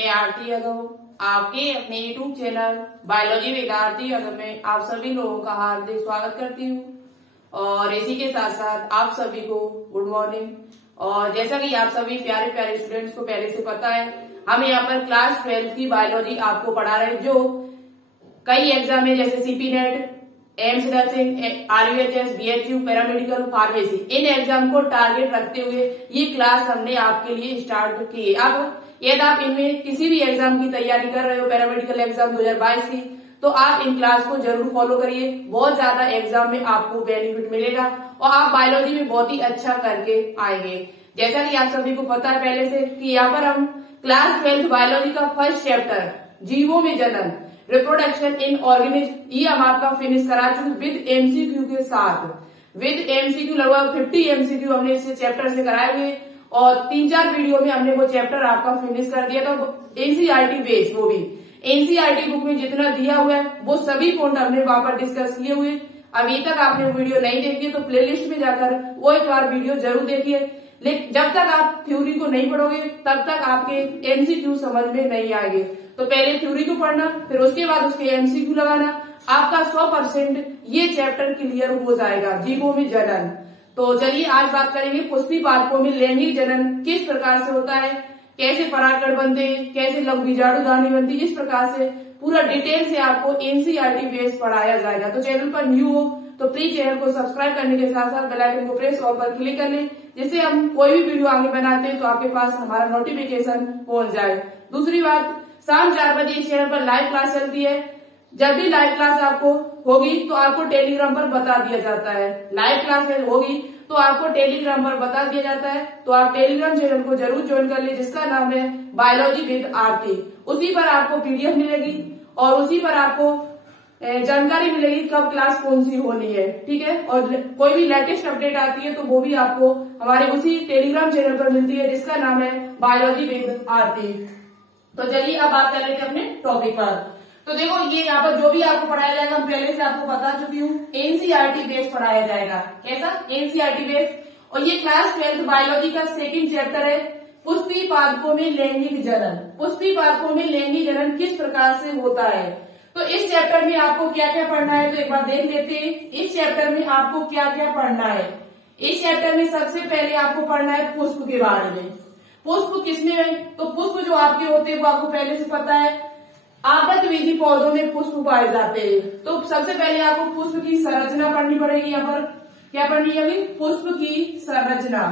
मैं आरती यादव आपके अपने YouTube channel biology with Aarti Yadav में आप सभी लोगों का हार्दिक स्वागत करती हूँ। और इसी के साथ साथ आप सभी को गुड मॉर्निंग। और जैसा कि आप सभी प्यारे प्यारे स्टूडेंट्स को पहले से पता है, हम यहाँ पर क्लास 12 की बायोलॉजी आपको पढ़ा रहे हैं, जो कई एग्जाम है जैसे CP net, AIIMS nursing, RUHS, BHU, paramedical, pharmacy, in exam को टारगेट रखते हुए ये क्लास हमने आपके लिए स्टार्ट की है। अब यदि आप इनमें किसी भी एग्जाम की तैयारी कर रहे हो, पैरामेडिकल एग्जाम 2022 की, तो आप इन क्लास को जरूर फॉलो करिए। बहुत ज्यादा एग्जाम में आपको बेनिफिट मिलेगा और आप बायोलॉजी में बहुत ही अच्छा करके आएंगे। जैसा कि आप सभी को पता है पहले से कि यहाँ पर हम क्लास 12 बायोलॉजी का फर्स्ट चैप्टर जीवों में जन्म, रिप्रोडक्शन इन ऑर्गेनिज्म, ये हम आपका फिनिश करा चुके विद MCQ के साथ। विद MCQ लगभग 50 MCQ हमने इस चैप्टर से कराए हुए और 3-4 वीडियो में हमने वो चैप्टर आपका फिनिश कर दिया था। NCERT बेस, वो भी NCERT बुक में जितना दिया हुआ है वो सभी पॉइंट हमने वहां पर डिस्कस किए हुए। अभी तक आपने वीडियो नहीं देखी है तो प्लेलिस्ट में जाकर वो एक बार वीडियो जरूर देखिए। लेकिन जब तक आप थ्योरी को नहीं पढ़ोगे तब तक आपके MCQ समझ में नहीं आएंगे। तो पहले थ्योरी को पढ़ना, फिर उसके बाद उसके MCQ लगाना, आपका 100% ये चैप्टर क्लियर हो जाएगा, जीवों में जनन। तो चलिए आज बात करेंगे पुष्पी पादपों में लैंगिक जनन किस प्रकार से होता है, कैसे परागकण बनते हैं, कैसे लघु बीजाणुधानी बनती है, इस प्रकार से पूरा डिटेल से आपको NCERT बेस पढ़ाया जाएगा। तो चैनल पर न्यू हो तो प्लीज चैनल को सब्सक्राइब करने के साथ साथ बेल आइकन को प्रेस ऑल पर क्लिक कर लें, जिससे हम कोई भी वीडियो आगे बनाते हैं तो आपके पास हमारा नोटिफिकेशन पहुंच जाए। दूसरी बात, शाम 4 बजे इस चैनल पर लाइव क्लास चलती है। जब भी लाइव क्लास आपको होगी तो आपको टेलीग्राम पर बता दिया जाता है। लाइव क्लास होगी तो आपको टेलीग्राम पर बता दिया जाता है, तो आप टेलीग्राम चैनल को जरूर ज्वाइन कर ले, जिसका नाम है बायोलॉजी विद आरती। उसी पर आपको PDF मिलेगी और उसी पर आपको जानकारी मिलेगी कब क्लास कौन सी होनी है, ठीक है। और कोई भी लेटेस्ट अपडेट आती है तो वो भी आपको हमारे उसी टेलीग्राम चैनल पर मिलती है, जिसका नाम है बायोलॉजी विद आरती। तो चलिए अब बात कर लेते हैं अपने टॉपिक पर। तो देखो ये यहाँ पर जो भी आपको पढ़ाया जाएगा, हम पहले से आपको बता चुकी हूँ, NCERT बेस पढ़ाया जाएगा। कैसा? NCERT base. और ये क्लास 12 बायोलॉजी का सेकंड चैप्टर है, पुष्पी पादपों में लैंगिक जनन। पुष्पी पादपों में लैंगिक जनन किस प्रकार से होता है, तो इस चैप्टर में आपको क्या क्या पढ़ना है, तो एक बार देख लेते हैं इस चैप्टर में आपको क्या क्या पढ़ना है। इस चैप्टर में सबसे पहले आपको पढ़ना है पुष्प के बारे में। पुष्प किसमें है, तो पुष्प जो आपके होते हैं वो आपको पहले से पता है, आवृतबीजी पौधों में पुष्प पाए जाते हैं। तो सबसे पहले आपको पुष्प की संरचना पढ़नी पड़ेगी। यहाँ पर क्या पढ़नी है अभी? पुष्प की संरचना,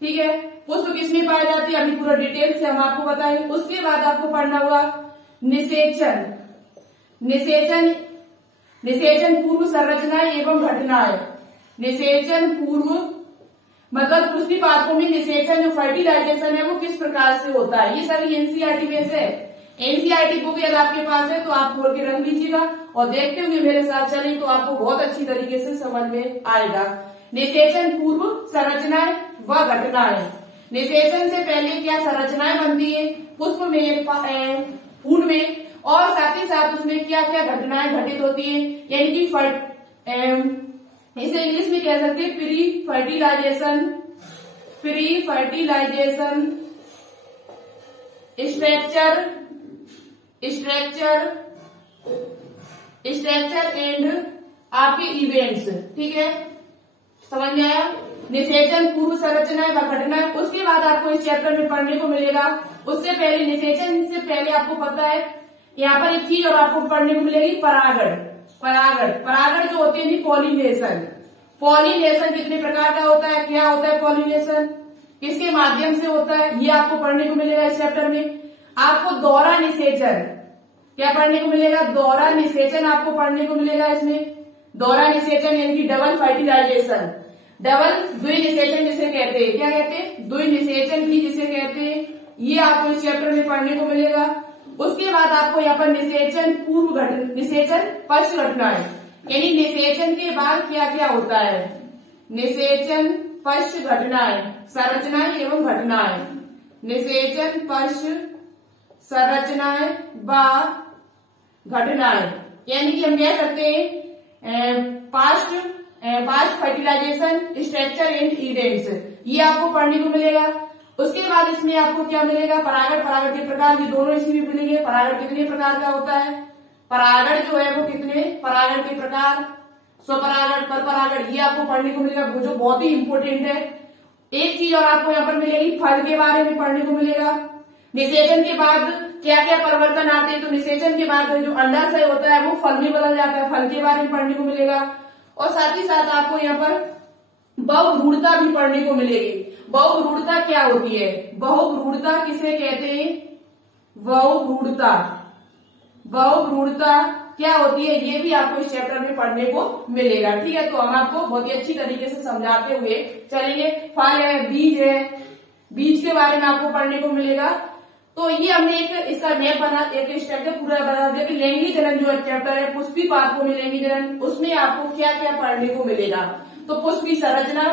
ठीक है। पुष्प किसमें पाए जाते हैं अभी पूरा डिटेल से हम आपको बताएंगे। उसके बाद आपको पढ़ना होगा निषेचन। निषेचन पूर्व संरचनाएं एवं घटनाएं। निषेचन पूर्व मतलब पुष्पी पादपों में निषेचन जो फर्टिलाइजेशन है वो किस प्रकार से होता है, ये सभी NCERT में से। NCERT बुक अगर आपके पास है तो आप खोल के रख लीजिएगा और देखते हुए मेरे साथ चलें तो आपको बहुत अच्छी तरीके से समझ में आएगा। निषेचन पूर्व संरचनाएं व घटनाएं। निषेचन से पहले क्या संरचनाएं बनती है पुष्प में, फूल में, और साथ ही साथ उसमें क्या क्या घटनाएं घटित होती है, यानी कि इसे इंग्लिश में कह सकते हैं प्री फर्टिलाइजेशन, स्ट्रक्चर एंड आपके इवेंट्स, ठीक है, समझ में आया। निषेचन पूर्व संरचना व घटना। उसके बाद आपको इस चैप्टर में पढ़ने को मिलेगा, उससे पहले निषेचन से पहले आपको पता है यहाँ पर एक चीज और आपको पढ़ने को मिलेगी, परागण जो होती है पॉलिनेशन। पॉलिनेशन कितने प्रकार का होता है, क्या होता है पॉलिनेशन, किसके माध्यम से होता है, ये आपको पढ़ने को मिलेगा इस चैप्टर में। आपको दोहरा निषेचन क्या पढ़ने को मिलेगा, दोहरा निषेचन आपको पढ़ने को मिलेगा इसमें। दोहरा निषेचन यानी कि डबल फर्टिलाइजेशन, द्विनिषेचन जिसे कहते हैं, क्या कहते हैं, द्विनिषेचन की जिसे कहते हैं, ये आपको इस चैप्टर में पढ़ने को मिलेगा। उसके बाद आपको यहाँ पर निषेचन पूर्व निषेचन पश्च घटनाएं, यानी निषेचन के बाद क्या क्या होता है, निषेचन पश्च घटनाएं, संरचनाएं एवं घटनाएं। निषेचन पश्च संरचनाएं व घटनाएं, यानी कि हम कह सकते हैं past fertilization, structure and events, ये आपको पढ़ने को मिलेगा। उसके बाद इसमें आपको क्या मिलेगा, परागण, परागण के प्रकार, ये दोनों इसी में मिलेंगे। परागण कितने प्रकार का होता है, परागण जो है वो कितने परागण के प्रकार, स्वपरागण, परपरागण, ये आपको पढ़ने को मिलेगा, जो बहुत ही इंपोर्टेंट है। एक चीज और आपको यहाँ पर मिलेगी, फल के बारे में पढ़ने को मिलेगा। निषेचन के बाद क्या क्या परिवर्तन आते हैं, तो निषेचन के बाद जो अंडाशय होता है वो फल में बदल जाता है, फल के बारे में पढ़ने को मिलेगा। और साथ ही साथ आपको यहाँ पर बहुभ्रूणता भी पढ़ने को मिलेगी। बहुभ्रूणता क्या होती है, बहुभ्रूणता किसे कहते हैं, बहुभ्रूणता, बहुभ्रूणता क्या होती है, ये भी आपको इस चैप्टर में पढ़ने को मिलेगा। ठीक है, तो हम आपको बहुत ही अच्छी तरीके से समझाते हुए चलेंगे। फल है, बीज है, बीज के बारे में आपको पढ़ने को मिलेगा। तो ये हमने एक इसका मैप बना, एक स्ट्रक्चर पूरा बना दिया कि लैंगिक जनन जो चैप्टर है, पुष्पी पादपों में लैंगिक जनन, उसमें आपको क्या क्या पढ़ने को मिलेगा। तो पुष्पी संरचना,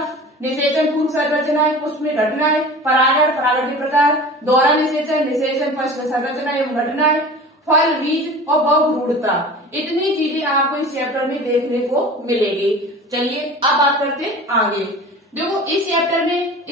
निषेचन पूर्व संरचना, पुष्प में घटनाएं, परागण, परागण के प्रकार, दोहरा निषेचन, निषेचन पश्च संरचना एवं घटनाएं, फल, बीज और बहुभ्रूणता, इतनी चीजें आपको इस चैप्टर में देखने को मिलेगी। चलिए अब बात करते हैं आगे। देखो इस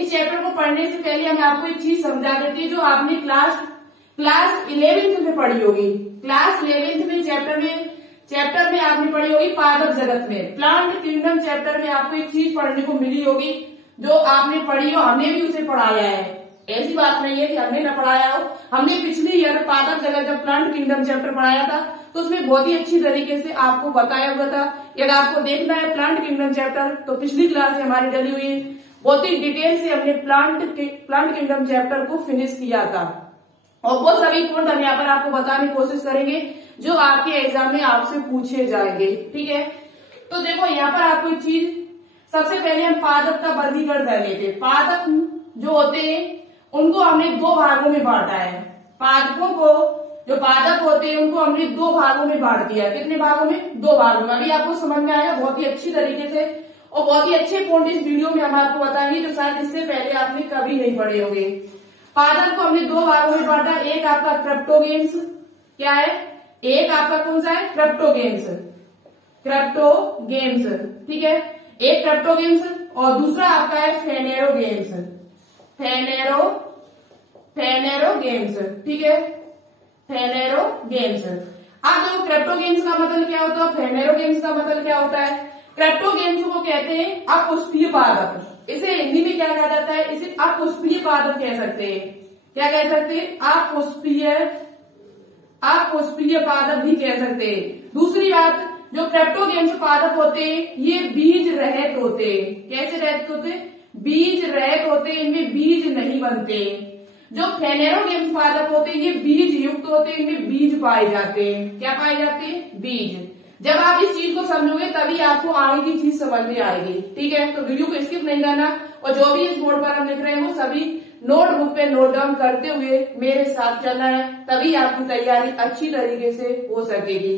चैप्टर को पढ़ने से पहले हम आपको एक चीज समझा देते हैं जो आपने क्लास 11th में पढ़ी होगी। क्लास 11th में चैप्टर में आपने पढ़ी होगी पादप जगत में, प्लांट किंगडम चैप्टर में आपको एक चीज पढ़ने को मिली होगी जो आपने पढ़ी हो, हमने भी उसे पढ़ाया है। ऐसी बात नहीं है कि हमने न पढ़ाया हो, हमने पिछले ईयर पादप जगत जब प्लांट किंगडम चैप्टर पढ़ाया था तो उसमें बहुत ही अच्छी तरीके से आपको बताया हुआ था। अगर आपको देखना है प्लांट किंगडम चैप्टर तो पिछली क्लास से हमारी डली हुई है, बहुत ही डिटेल से हमने प्लांट किंगडम चैप्टर को फिनिश किया था और वो सभी पॉइंट हम यहाँ पर आपको बताने की कोशिश करेंगे जो आपके एग्जाम में आपसे पूछे जाएंगे। ठीक है, तो देखो यहाँ पर आपको एक चीज, सबसे पहले हम पादप का वर्गीकरण कर लेते हैं। पादप जो होते हैं उनको हमने दो भागों में बांटा है। पादपों को, जो पादप होते हैं उनको हमने दो भागों में बांट दिया है। कितने भागों में, दो भागों में। अभी आपको समझ में आएगा बहुत ही अच्छी तरीके से और बहुत ही अच्छे पॉइंट इस वीडियो में हम आपको बताएंगे जो शायद इससे पहले आपने कभी नहीं पढ़े होंगे। पादप को हमने दो भागों में बांटा, एक आपका क्रिप्टोगेम्स, क्या है, एक आपका कौन सा है, क्रिप्टोगेम्स, ठीक है, एक क्रिप्टोगेम्स और दूसरा आपका है फेनेरोगेम्स, फेनेरोगेम्स, ठीक है, फेनेरोगेम्स। अब देखो क्रिप्टोगेम्स का मतलब क्या होता है, फेनेरोगेम्स का मतलब क्या होता है। क्रिप्टोगेम्स को कहते हैं अपुष्पीय पादप, इसे हिंदी में क्या कहा जाता है, इसे अपुष्पीय पादप कह सकते हैं। क्या कह सकते हैं, अपुष्पीय पादप भी कह सकते हैं। दूसरी बात, जो क्रिप्टोगेम्स पादप होते हैं ये बीज रहित होते हैं। कैसे रहित होते, बीज रहित होते, इनमें बीज नहीं बनते। जो फेनेरोगेम्स पादप होते हैं ये बीज युक्त होते हैं, इनमें बीज पाए जाते हैं। क्या पाए जाते हैं, बीज। जब आप इस चीज को समझोगे तभी आपको आगे की चीज समझ में आएगी। ठीक है, तो वीडियो को स्किप नहीं करना और जो भी इस बोर्ड पर हम लिख रहे हैं वो सभी नोटबुक पे नोट डाउन करते हुए मेरे साथ चलना है, तभी आपकी तैयारी अच्छी तरीके से हो सकेगी।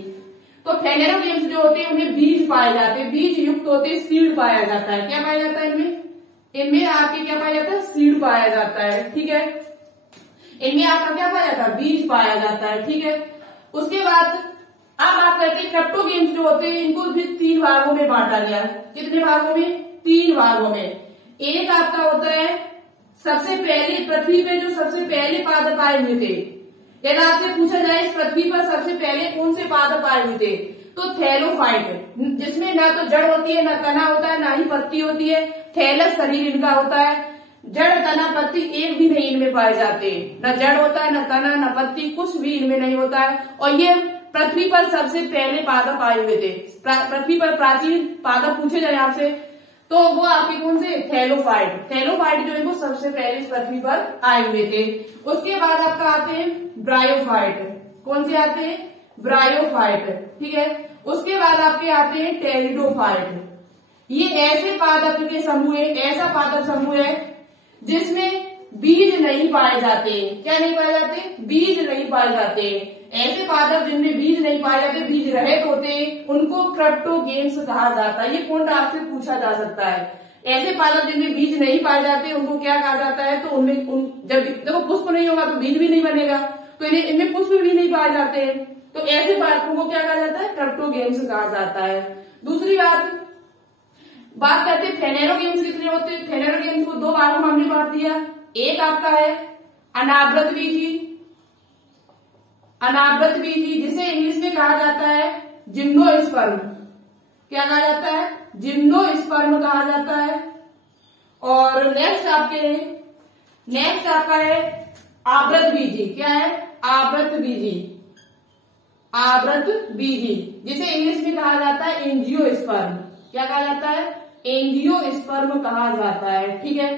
तो फेनेरोगेम्स जो होते हैं उन्हें बीज पाए जाते हैं, बीज युक्त होते हैं, सीड पाया जाता है। क्या पाया जाता है इनमें आपके क्या पाया जाता है, सीड पाया जाता है। ठीक है, इनमें आपका क्या पाया जाता है, बीज पाया जाता है। ठीक है, उसके बाद अब आप कहते हैं क्रिप्टोगेम्स जो होते हैं इनको भी तीन भागों में बांटा गया। कितने भागों में, तीन भागों में। एक आपका होता है सबसे पहले पृथ्वी पे जो सबसे पहले पादप आए हुए थे। यदि आपसे पूछा जाए इस पृथ्वी पर सबसे पहले कौन से पादप आए हुए थे, तो थैलोफाइट, जिसमें ना तो जड़ होती है, ना तना होता है, ना ही पत्ती होती है। थैलस शरीर इनका होता है, जड़ तना पत्ती एक भी नहीं इनमें पाए जाते, न जड़ होता है, न तना, न पत्ती, कुछ भी इनमें नहीं होता है। और ये पृथ्वी पर सबसे पहले पादप आए हुए थे। पृथ्वी पर प्राचीन पादप पूछे जाए आपसे तो वो आपके कौन से, थैलोफाइट जो है वो सबसे पहले इस पृथ्वी पर आए हुए थे। उसके बाद आपका आते हैं ब्रायोफाइट। कौन से आते हैं, ब्रायोफाइट। ठीक है, उसके बाद आपके आते हैं टेरिडोफाइट। ये ऐसे पादप के समूह है, ऐसा पादप समूह है जिसमें बीज नहीं पाए जाते। क्या नहीं पाए जाते, बीज नहीं पाए जाते। ऐसे पादप जिनमें बीज नहीं पाए जाते, बीज रहित होते, उनको क्रिप्टोगेम्स कहा जाता है। ये पॉइंट आपसे पूछा जा सकता है। ऐसे पादप जिनमें बीज नहीं पाए जाते उनको क्या कहा जाता है, तो उनमें जब देखो पुष्प नहीं होगा तो बीज भी नहीं बनेगा, तो इनमें पुष्प भी नहीं पाए जाते, तो ऐसे पादपों को क्या कहा जाता है, क्रिप्टोगेम्स कहा जाता है। दूसरी बात करते हैं फेनेरोगेम्स कितने होते हैं। फेनेरोगेम्स को दो भागों में हमने बांट दिया। एक आपका है अनावृत बीजी, अनावृत बीजी जिसे इंग्लिश में कहा जाता है जिम्नोस्पर्म। क्या कहा जाता है? जिम्नोस्पर्म कहा जाता है। और नेक्स्ट आपका है आवृत बीजी। क्या है? आवृत बीजी, आवृत बीजी जिसे इंग्लिश में कहा जाता है एंजियोस्पर्म। क्या कहा जाता है? एंजियोस्पर्म कहा जाता है। ठीक है,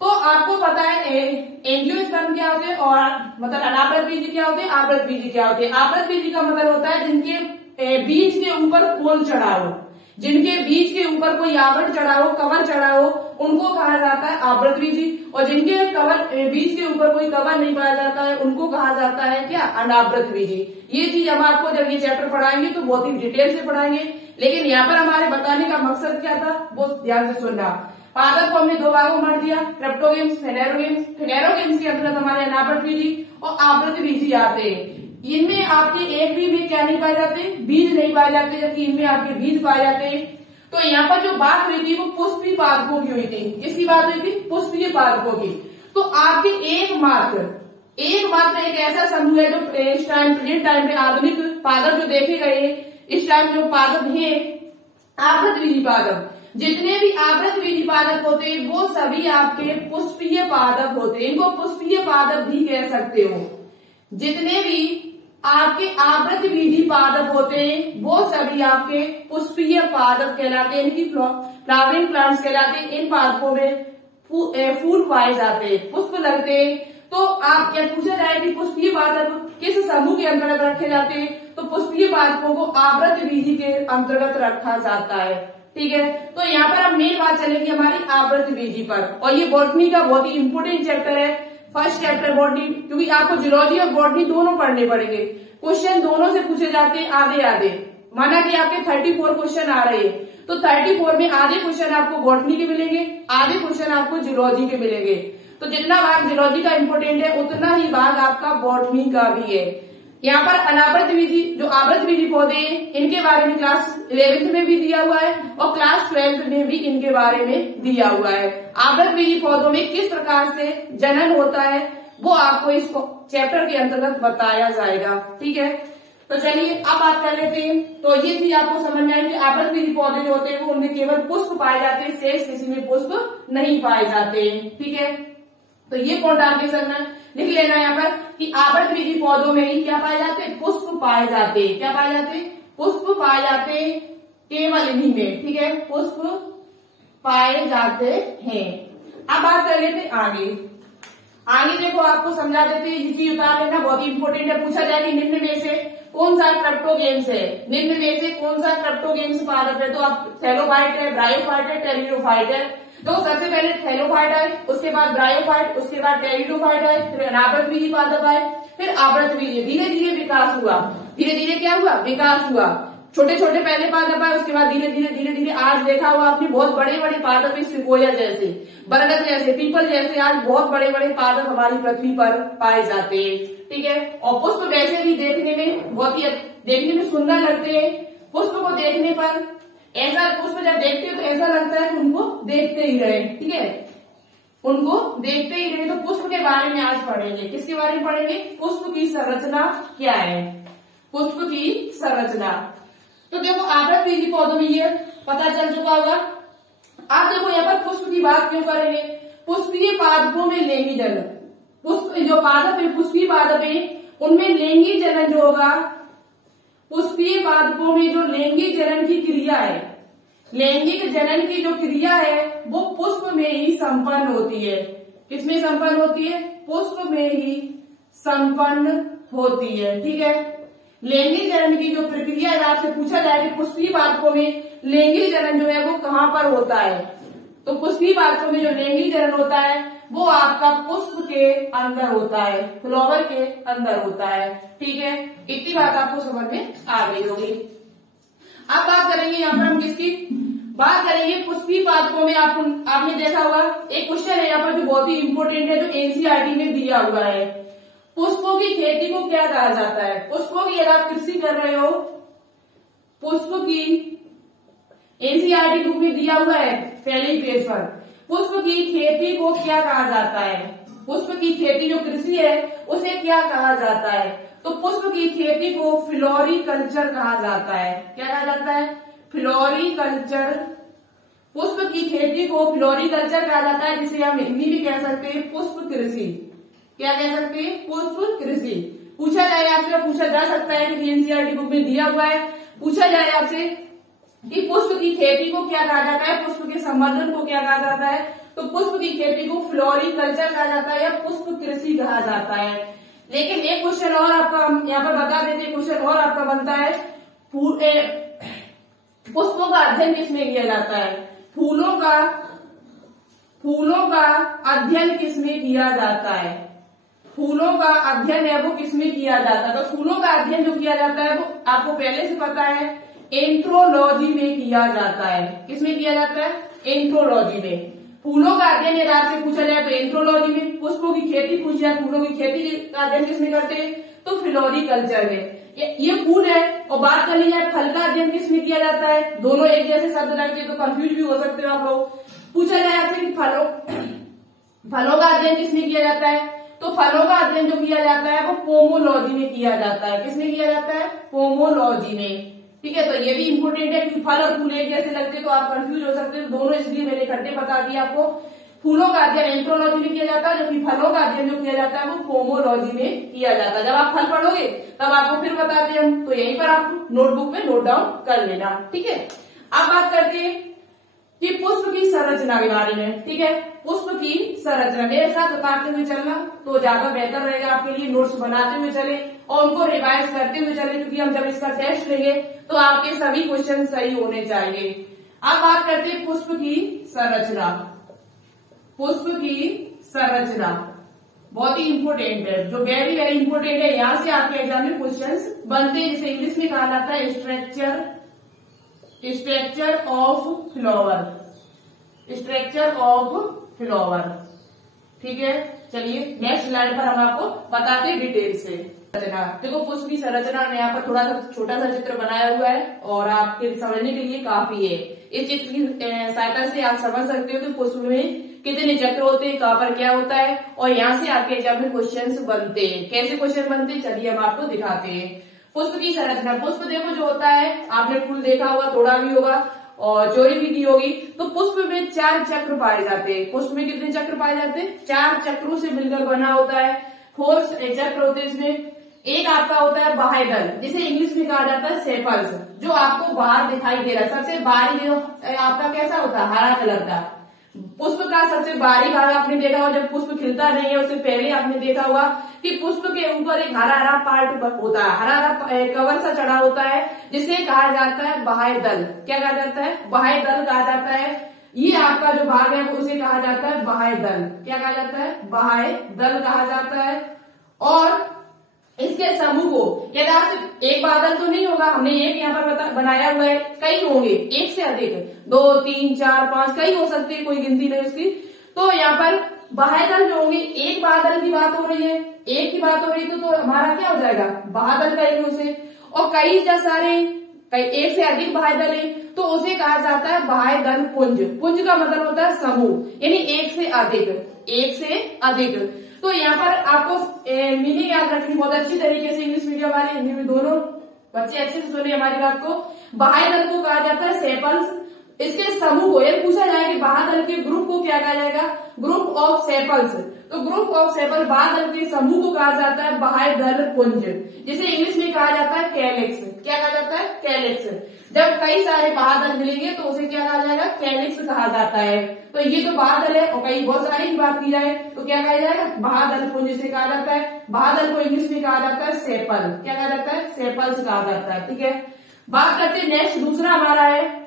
तो आपको पता है एंजियोस्पर्म क्या होते हैं और मतलब अनावृत बीजी क्या होते हैं, आवृत बीजी क्या होते हैं। आवृत बीजी का मतलब होता है जिनके बीज के ऊपर खोल चढ़ा हो, जिनके बीज के ऊपर कोई आवरण चढ़ा हो, कवर चढ़ा हो, उनको कहा जाता है आवृत बीजी। और जिनके बीज के ऊपर कोई कवर नहीं पाया जाता है उनको कहा जाता है क्या? अनावृत बीजी। ये चीज हम आपको जब ये चैप्टर पढ़ाएंगे तो बहुत ही डिटेल से पढ़ाएंगे, लेकिन यहाँ पर हमारे बताने का मकसद क्या था वो ध्यान से सुनना। पादप को हमने दो भागों में बांट दिया, क्रिप्टोगेम्स, फेनेरोगेम्स। फेनेरोगेम्स के अंतर्गत हमारे अनावृत बीजी और आवृत बीजी आते हैं। इनमें आपके एक भी में क्या नहीं पाए जाते? बीज नहीं पाए जाते, जबकि इनमें आपके बीज पाए जाते हैं। तो यहाँ पर जो बात हुई थी वो पुष्पीय पादपों की हुई थी। किसकी बात हुई थी? पुष्पीय पादपों की। तो आपके एकमात्र एक ऐसा समूह है जो इस टाइम प्रेजेंट टाइम पे आधुनिक पादप जो देखे गए इस टाइम जो पादप है आवृत बीजी पादप। जितने भी आवृत बीजी पादप होते हैं वो सभी आपके पुष्पीय पादप होते हैं। इनको पुष्पीय पादप भी कह सकते हो। जितने भी आपके आवृत बीजी पादप होते हैं वो सभी आपके पुष्पीय पादप कहलाते हैं। इनकी फ्लावरिंग प्लांट्स कहलाते हैं। इन पादपों में फूल पाए जाते हैं, पुष्प लगते हैं। तो आप क्या पूछा जाए कि पुष्पीय पादप किस समूह के अंतर्गत रखे जाते हैं, तो पुष्पीय पादपों को आवृत बीजी के अंतर्गत रखा जाता है। ठीक है, तो यहाँ पर हम मेन बात चलेगी हमारी आवृत बीजी पर। और ये बॉटनी का बहुत ही इंपोर्टेंट चैप्टर है, फर्स्ट चैप्टर बॉटनी, क्योंकि आपको जूलॉजी और बॉटनी दोनों पढ़ने पड़ेंगे। क्वेश्चन दोनों से पूछे जाते हैं आधे आधे। माना कि आपके 34 क्वेश्चन आ रहे हैं तो 34 में आधे क्वेश्चन आपको बॉटनी के मिलेंगे, आधे क्वेश्चन आपको जूलॉजी के मिलेंगे। तो जितना भाग जूलॉजी का इंपोर्टेंट है उतना ही भाग आपका बॉटनी का भी है। यहाँ पर अनावृत बीजी जो आवृत बीजी पौधे हैं इनके बारे में क्लास 11th में भी दिया हुआ है और क्लास 12th में भी इनके बारे में दिया हुआ है। आवृत बीजी पौधों में किस प्रकार से जनन होता है वो आपको इस चैप्टर के अंतर्गत बताया जाएगा। ठीक है, तो चलिए अब बात कर लेते हैं। तो ये चीज आपको समझ में आई कि आवृत बीजी पौधे जो होते हैं वो उनमें केवल पुष्प पाए जाते हैं, शेष किसी में पुष्प नहीं पाए जाते। ठीक है, तो ये पॉइंट आप देख सकना, लिख लेना यहाँ पर कि आवृत बीजी पौधों में ही क्या पाए जाते हैं? पुष्प पाए जाते हैं। क्या पाए जाते हैं? पुष्प पाए जाते हैं केवल इन्हीं में। ठीक है, पुष्प पाए जाते हैं। अब बात कर लेते हैं आगे देखो आपको समझा देते हैं, ये चीज उतार लेना बहुत ही इंपोर्टेंट है। पूछा जाए कि निम्न में से कौन सा क्रिप्टोगेम्स है, निम्न में से कौन सा क्रिप्टोगेम्स पादप है, तो आप थैलोफाइट है, ब्रायोफाइट है, टेरिडोफाइट है। तो सबसे पहले थैलोफाइट है, उसके बाद ब्रायोफाइट, उसके बाद टेरिडोफाइट है, फिर अनावृत बीजी पादप है, फिर आवृत बीजी। धीरे धीरे विकास हुआ, धीरे धीरे क्या हुआ? विकास हुआ। छोटे छोटे पहले पादप आए, उसके बाद धीरे धीरे आज देखा हुआ आपने बहुत बड़े बड़े पादप, सिकोया जैसे, बरगद जैसे, पीपल जैसे आज बहुत बड़े बड़े पादप हमारी पृथ्वी पर पाए जाते हैं। ठीक है, और पुष्प वैसे भी देखने में बहुत ही देखने में सुंदर लगते हैं। पुष्प को देखने पर ऐसा, पुष्प जब देखते हो तो ऐसा लगता है कि उनको देखते ही रहे। ठीक है, उनको देखते ही रहे। तो पुष्प के बारे में आज पढ़ेंगे। किसके बारे में पढ़ेंगे? पुष्प की संरचना क्या है, पुष्प की संरचना। तो देखो आवृत बीजी पौधों में ये पता चल चुका होगा। आप देखो यहाँ पर पुष्प की बात क्यों करेंगे? पुष्पीय पादपों में लैंगिक जनन, पुष्प जो पादप है पुष्पीय पादप है उनमें लैंगिक जनन जो होगा, पुष्पीय पादपों में जो लैंगिक जनन की क्रिया है, लैंगिक जनन की जो क्रिया है वो पुष्प में ही संपन्न होती है। किसमें संपन्न होती है? पुष्प में ही संपन्न होती है। ठीक है, लैंगिक जनन की जो प्रक्रिया है, आपसे पूछा जाए कि पुष्पीय पादपों में लैंगिक जनन जो है वो कहाँ पर होता है, तो पुष्पीय पादपों में जो लैंगिक जनन होता है वो आपका पुष्प के अंदर होता है, फ्लावर के अंदर होता है। ठीक है, इतनी बात आपको समझ में आ गई होगी। अब बात करेंगे यहाँ पर हम किसकी बात करेंगे? पुष्पीय पादपों में आपने देखा होगा एक क्वेश्चन है यहाँ पर जो बहुत ही इंपोर्टेंट है, जो एनसीईआरटी में दिया हुआ है। पुष्पों की खेती को क्या कहा जाता है? पुष्पों की अगर आप कृषि कर रहे हो, पुष्प की एनसीईआरटी बुक में दिया हुआ है पहले ही पेज पर, पुष्प की खेती को क्या कहा जाता है? पुष्प की खेती जो कृषि है उसे क्या कहा जाता है? तो पुष्प की खेती को फ्लोरिकल्चर कहा जाता है। क्या कहा जाता है? फ्लोरिकल्चर। पुष्प की खेती को फ्लोरिकल्चर कहा जाता है, जिसे हम हिंदी में कह सकते हैं पुष्प कृषि। क्या कह सकते हैं? पुष्प कृषि। पूछा जाए आपसे, पूछा जा सकता है कि एनसीईआरटी बुक में दिया हुआ है, पूछा जाए आपसे कि पुष्प की खेती को क्या कहा जाता है, पुष्प के संवर्धन को क्या कहा जाता है, तो पुष्प की खेती को फ्लोरिकल्चर कहा जाता है या पुष्प कृषि कहा जाता है। लेकिन एक क्वेश्चन और आपका हम यहाँ पर बता देते हैं, क्वेश्चन और आपका बनता है, पुष्पों का अध्ययन किसमें किया जाता है? फूलों का अध्ययन किसमें किया जाता है? फूलों का अध्ययन है वो किसमें किया जाता है? तो फूलों का अध्ययन जो किया जाता है वो आपको पहले से पता है, एंथ्रोलॉजी में किया जाता है। किसमें किया जाता है? एंथ्रोलॉजी में। फूलों का अध्ययन यदि आपसे पूछा जाए तो एंथ्रोलॉजी में। पुष्पों की खेती पूछी जाए, फूलों की खेती का अध्ययन किसमें करते हैं? तो फ्लोरिकल्चर में। ये फूल है। और बात कर ली जाए फल का अध्ययन किसमें किया जाता है? दोनों एक जैसे शब्द लगते हैं तो कंफ्यूज भी हो सकते हो आप लोग। पूछा जाए आपसे कि फलों का अध्ययन किसमें किया जाता है? तो फलों का अध्ययन जो किया जाता है वो पोमोलॉजी में किया जाता है। किसमें किया जाता है? पोमोलॉजी में। ठीक है, तो ये भी इंपोर्टेंट है कि फल और फूल एक जैसे लगते हैं तो आप कंफ्यूज हो सकते हो दोनों, इसलिए मैंने इकट्ठे बता दिया आपको। फूलों का अध्ययन एंथ्रोलॉजी में किया जाता है, जबकि फलों का अध्ययन जो किया जाता है वो पोमोलॉजी में किया जाता है। जब आप फल पढ़ोगे तब आपको फिर बताते हैं हम, तो यहीं पर आप नोटबुक में नोट डाउन कर लेना। ठीक है, अब बात करते हैं कि पुष्प की संरचना के बारे में। ठीक है, पुष्प की संरचना मेरे साथ बताते हुए चलना तो ज्यादा बेहतर रहेगा आपके लिए। नोट्स बनाते हुए चले और उनको रिवाइज करते हुए चले, क्योंकि हम जब इसका टेस्ट लेंगे तो आपके सभी क्वेश्चन सही होने चाहिए। अब बात करते हैं पुष्प की संरचना। पुष्प की संरचना बहुत ही इंपोर्टेंट है, जो वेरी वेरी इंपोर्टेंट है। यहां से आपके एग्जाम में क्वेश्चंस बनते हैं, जिसे इंग्लिश में कहा जाता है structure of flower. Structure of flower. ठीक है, चलिए नेक्स्ट स्लाइड पर हम आपको बताते हैं डिटेल से। देखो पुष्प की संरचना में यहाँ पर थोड़ा सा छोटा सा चित्र बनाया हुआ है और आपके समझने के लिए काफी है। इस चित्र की सहायता से आप समझ सकते हो कि पुष्प में कितने चक्र होते हैं, कहाँ पर क्या होता है, और यहाँ से आपके एग्जाम में क्वेश्चंस बनते हैं। कैसे क्वेश्चन बनते हैं चलिए हम आपको दिखाते हैं। पुष्प की संरचना, पुष्प देखो जो होता है, आपने फूल देखा होगा, तोड़ा भी होगा और चोरी भी की होगी। तो पुष्प में 4 चक्र पाए जाते हैं। पुष्प में कितने चक्र पाए जाते हैं? 4 चक्रों से मिलकर बना होता है। 4 चक्र होते हैं इसमें। एक आपका होता है बाह्य दल, जिसे इंग्लिश में कहा जाता है सेपल्स, जो आपको बाहर दिखाई दे रहा है। सबसे बाहरी आपका कैसा होता है? हरा कलर का। पुष्प का सबसे बाहरी भाग आपने देखा होगा, जब पुष्प खिलता नहीं है उससे पहले आपने देखा होगा कि पुष्प के ऊपर एक हरा हरा पार्ट होता है, हरा हरा कवर सा चढ़ा होता है, जिसे कहा जाता है बाह्य दल। क्या कहा जाता है? बाह्य दल कहा जाता है। ये आपका जो भाग है उसे कहा जाता है बाह्य दल। क्या कहा जाता है? बाह्य दल कहा जाता है। और इसके समूह को, यदि आपसे एक बादल तो नहीं होगा, हमने एक यहाँ पर बनाया हुआ है, कई होंगे, एक से अधिक, 2 3 4 5 कई हो सकते हैं, कोई गिनती नहीं उसकी। तो यहाँ पर बाह्य दल जो होंगे, एक बादल की बात हो रही है, एक की बात हो रही है, तो हमारा क्या हो जाएगा? बादल कहेंगे उसे। और कई सारे एक से अधिक बाह्य दल है तो उसे कहा जाता है बाह्य दल पुंज। पुंज का मतलब होता है समूह, यानी एक से अधिक, एक से अधिक। तो यहाँ पर आपको मीनिंग याद रखनी बहुत अच्छी तरीके से, इंग्लिश मीडियम वाले हिंदी में दोनों बच्चे अच्छे से सुनिए हमारी बात को। बाह्य दल को कहा जाता है सेपल्स। इसके समूह को, यदि पूछा जाए कि बाह्य दल के ग्रुप को क्या कहा जाएगा? Group of sepals. तो ग्रुप ऑफ सेपल बाह्य दल के समूह को कहा जाता है बाह्य दल पुंज, जिसे इंग्लिश में कहा जाता है कैलिक्स। क्या कहा जाता है? कैलिक्स। जब कई सारे बाह्य दल मिलेंगे तो उसे क्या कहा जाएगा? कैलिक्स कहा जाता है। तो ये तो बाह्य दल है, और कई बहुत सारी की बात की जाए तो क्या कहा जाएगा? बाह्य दल पुंज जिसे कहा जाता है। बाह्य दल को इंग्लिश में कहा जाता है सेपल। क्या कहा जाता है? सेपल्स कहा जाता है। ठीक है, बात करते हैं नेक्स्ट, दूसरा हमारा है,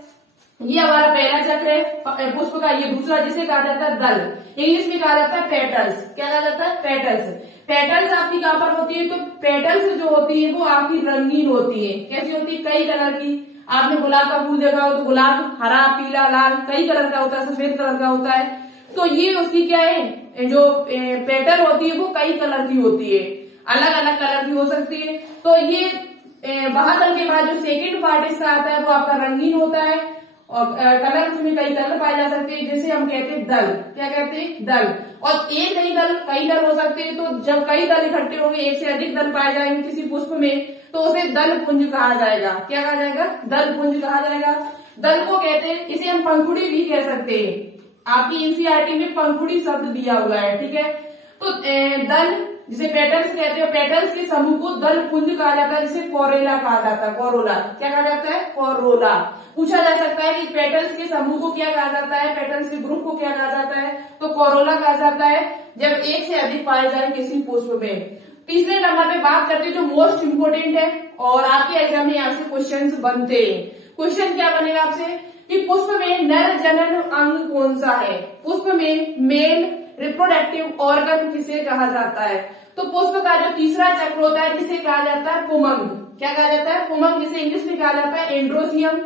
ये हमारा पहला चक्र है पुष्प का, ये दूसरा जिसे कहा जाता है दल, इंग्लिश में कहा जाता है पेटल्स। क्या कहा जाता है? पेटल्स। पेटल्स आपकी कहां पर होती है? तो पेटल्स जो होती है वो आपकी रंगीन होती है। कैसी होती है? कई कलर की। आपने गुलाब का फूल देखा हो तो गुलाब हरा पीला लाल कई कलर का होता है, सफेद कलर का होता है। तो ये उसकी क्या है, जो पेटल होती है वो कई कलर की होती है, अलग अलग कलर की हो सकती है। तो ये बाह्य दल के बाद जो सेकेंड पार्ट इसका आता है वो आपका रंगीन होता है। और कलर उसमें कई कलर पाए जा सकते हैं, जैसे हम कहते हैं दल। क्या कहते हैं? दल। और एक नहीं दल, कई दल हो सकते हैं। तो जब कई दल इकट्ठे होंगे, एक से अधिक दल पाए जाएंगे किसी पुष्प में, तो उसे दल पुंज कहा जाएगा। क्या कहा जाएगा? दल पुंज कहा जाएगा। दल को कहते हैं, इसे हम पंखुड़ी भी कह सकते हैं। आपकी एनसीईआरटी में पंखुड़ी शब्द दिया हुआ है, ठीक है। तो दल जिसे पेटल्स कहते हैं, पेटल्स के समूह को दल पुंज कहा जाता है, जिसे कोरोला कहा जाता है। कोरोला। क्या कहा जाता है? कोरोला। पूछा जा सकता है कि पेटल्स के समूह को क्या कहा जाता है, पेटल्स के ग्रुप को क्या कहा जाता है, तो कोरोला कहा जाता है जब एक से अधिक पाए जाए किसी पुष्प में। तीसरे नंबर पे बात करते हैं जो मोस्ट इंपोर्टेंट है और आपके एग्जाम में यहाँ से क्वेश्चन बनते हैं। क्वेश्चन क्या बनेगा आपसे कि पुष्प में नर जनन अंग कौन सा है? पुष्प में मेल रिप्रोडक्टिव ऑर्गन किसे कहा जाता है? तो पुष्प का जो तीसरा चक्र होता है जिसे कहा जाता है पुमंग। क्या कहा जाता है? पुमंग, जिसे इंग्लिश में कहा जाता है एंड्रोसियम।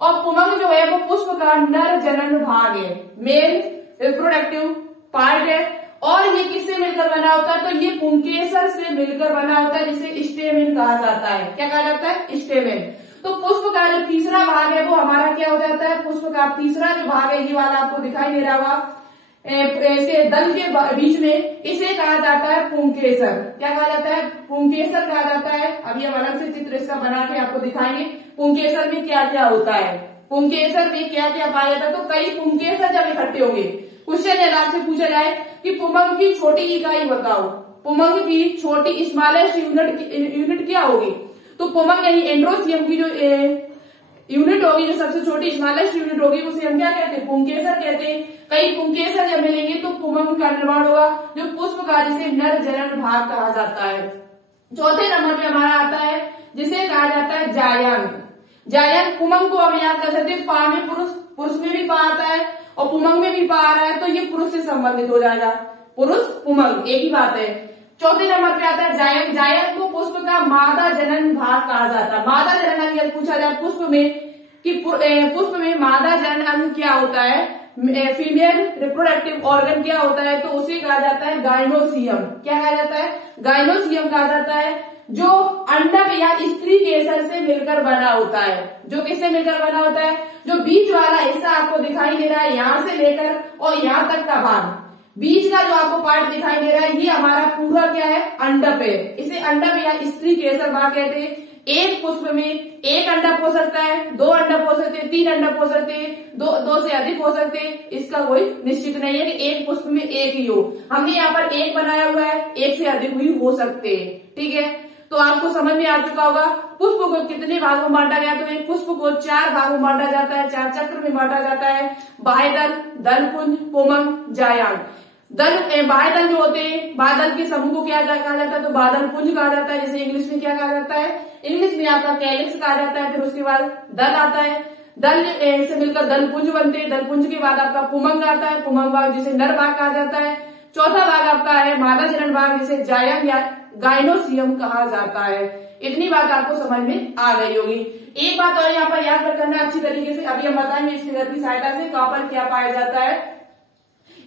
और पुमंग जो है वो पुष्प का नर जनन भाग है, मेल रिप्रोडक्टिव पार्ट है। और ये किससे मिलकर बना होता है? तो ये पुंकेसर से मिलकर बना होता है, जिसे स्टेमेन कहा जाता है। क्या कहा जाता है? स्टेमेन। तो पुष्प का जो तीसरा भाग है वो हमारा क्या हो जाता है? पुष्प का तीसरा जो भाग है, ये वाला आपको दिखाई दे रहा होगा ऐसे दल के बीच में, इसे कहा जाता है पुंकेसर। क्या कहा जाता है? पुंकेसर कहा जाता है। अभी हम अलग से चित्र इसका बना के आपको दिखाएंगे पुंकेसर में क्या क्या होता है, पुंकेसर में क्या क्या पाया जाता है। तो कई पुंकेसर जब इकट्ठे होंगे, क्वेश्चन आपसे पूछा जाए कि पुमंग की छोटी इकाई बताओ, पुमंग की छोटी स्मॉलेस्ट यूनिट क्या होगी? तो पुमंग यानी एंड्रोसियम की जो यूनिट होगी, जो सबसे छोटी स्मॉलेस्ट यूनिट होगी, उसे हम क्या कहते हैं? पुंकेसर कहते हैं। कई पुंकेसर जब मिलेंगे तो पुमंग का निर्माण होगा, जो पुष्प का जिसे नर जनन भाग कहा जाता है। चौथे नंबर पे हमारा आता है जिसे कहा जाता है जायांग। जायांग पुमंग को हम याद कर सकते हैं, पा में पुरुष में भी पा आता है और पुमंग में भी पा आ रहा है, तो ये पुरुष से संबंधित हो जाएगा। पुरुष पुमंग एक ही बात है। चौथे नंबर पे आता है जायक। जायक को पुष्प का मादा जनन भाग कहा जाता है। मादा जनन अंग यदि पूछा जाए पुष्प में कि पुष्प में मादा जनन अंग क्या होता है, फीमेल रिप्रोडक्टिव ऑर्गन क्या होता है, तो उसे कहा जाता है गाइनोसियम। क्या कहा जाता है? गाइनोसियम कहा जाता है, जो अंडक या स्त्री केसर से मिलकर बना होता है। जो किससे मिलकर बना होता है? जो बीच वाला हिस्सा आपको दिखाई दे रहा है, यहां से लेकर और यहां तक का भाग, बीच का जो आपको पार्ट दिखाई दे रहा है, ये हमारा पूरा क्या है? अंडक है। इसे अंडक या स्त्री केसर भाग कहते हैं। एक पुष्प में एक अंडक हो सकता है, दो अंडक हो सकते हैं, तीन अंडक हो सकते हैं, दो से अधिक हो सकते हैं। इसका कोई निश्चित नहीं है कि एक पुष्प में एक ही हो। हमने यहाँ पर एक बनाया हुआ है, एक से अधिक भी हो सकते हैं, ठीक है। तो आपको समझ में आ चुका होगा पुष्प को कितने भागों में बांटा गया। तो एक पुष्प को 4 भागों में बांटा जाता है, 4 चक्र में बांटा जाता है। बाह्य दल, दलपुंज, पुमंग, जायांग। बाह्य दल जो होते हैं, बादल के समूह को क्या कहा जाता है? तो बादल पुंज कहा जाता है, जैसे इंग्लिश में क्या कहा जाता है? इंग्लिश में आपका कैलिक्स कहा जाता है। फिर उसके बाद दल आता है, दल से मिलकर दलपुंज बनते हैं। दलपुंज के बाद आपका पुमंग आता है, पुमंग भाग जिसे नर भाग कहा जाता है। चौथा भाग आपका है मादा जनन भाग, जिसे जायंग या गाइनोसियम कहा जाता है। इतनी बात आपको समझ में आ गई होगी। एक बात और यहाँ पर याद रखना अच्छी तरीके से, अभी हम बताएंगे इस फिगर की सहायता से कहां पर क्या पाया जाता है।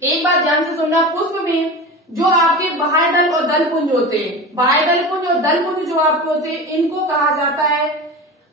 एक बात ध्यान से सुनना, पुष्प में जो आपके बाह्य दल और दलपुंज होते हैं, बाह्य दलपुंज और दलपुंज जो आपके होते हैं, इनको कहा जाता है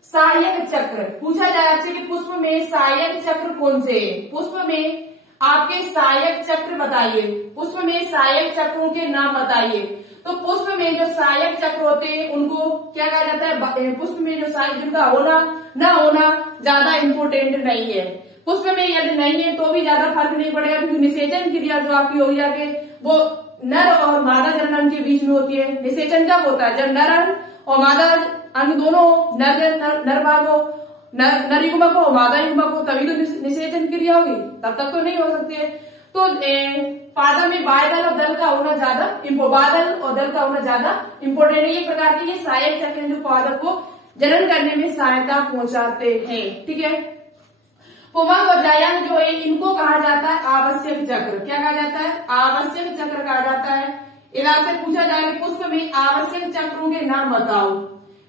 सहायक चक्र। पूछा जाए आपसे कि पुष्प में सहायक चक्र कौन से है? पुष्प में आपके सहायक चक्र बताइए, पुष्प में सहायक चक्रों के नाम बताइए। तो पुष्प में जो सहायक चक्र होते हैं उनको क्या कहा जाता है? पुष्प में जो सहायक, जिनका होना न होना ज्यादा इम्पोर्टेंट नहीं है। पुष्प में यदि नहीं है तो भी ज्यादा फर्क नहीं पड़ेगा, क्योंकि निषेचन क्रिया जो आपकी होगी आगे वो नर और मादा जनन अंग के बीच में होती है। निषेचन कब होता है? जब नर अंग और मादा अंग दोनों नर भाग हो, नर युग्मक हो, मादा युग्मक हो, तभी तो निषेचन क्रिया होगी, तब तक तो नहीं हो सकती है। तो पादप में बाह्य दल और दल का होना ज्यादा, बादल और दल का होना ज्यादा इम्पोर्टेंट है। ये प्रकार के ये सहायक चक्र जो पादप को जनन करने में सहायता पहुंचाते हैं, ठीक है। पुमंग और जायांग जो है इनको कहा जाता है आवश्यक चक्र। क्या कहा जाता है? आवश्यक चक्र कहा जाता है। एक आपसे पूछा जाए पुष्प में आवश्यक चक्रों के नाम बताओ,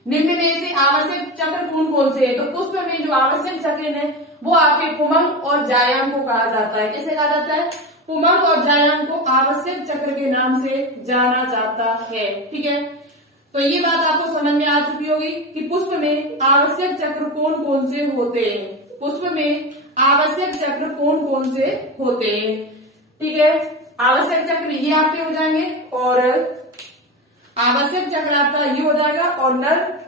निम्न में से आवश्यक चक्र कौन कौन से है? तो पुष्प में जो आवश्यक चक्र है वो आपके पुमंग और जायांग को कहा जाता है। कैसे कहा जाता है? पुमंग और जायांग को आवश्यक चक्र के नाम से जाना जाता है, ठीक है। तो ये बात आपको समझ में आ चुकी होगी कि पुष्प में आवश्यक चक्र कौन कौन से होते हैं। पुष्प में आवश्यक चक्र कौन कौन से होते हैं। ठीक है, आवश्यक चक्र ये आपके हो जाएंगे और आवश्यक चक्र आपका ये हो जाएगा और नर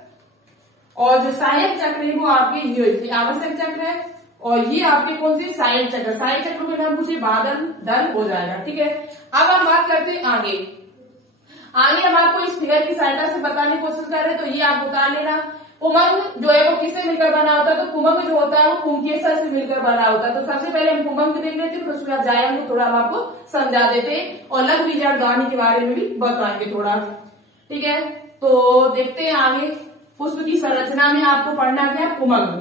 और जो सहायक चक्र है वो आपके ये होते आवश्यक चक्र है और ये आपके कौन से सहायक चक्र। सहायक चक्र में नाम पूछे बादल दल हो जाएगा। ठीक है, अब हम बात करते हैं आगे हम आपको इस फिगर की सहायता से बताने की कोशिश कर रहे हैं। तो ये आप बता लेना पुमंग जो है वो किससे मिलकर बना होता है। तो पुमंग जो होता है वो पुंकेसर से मिलकर बना होता है। तो सबसे पहले हम पुमंग देख लेते हैं, फिर उसके बाद जायंग को थोड़ा हम आपको समझा देते हैं और लघु बीजाणु ध्वनि के बारे में भी बताएंगे थोड़ा। ठीक है, तो देखते हैं आगे। पुष्प की संरचना में आपको पढ़ना क्या है, पुमंग।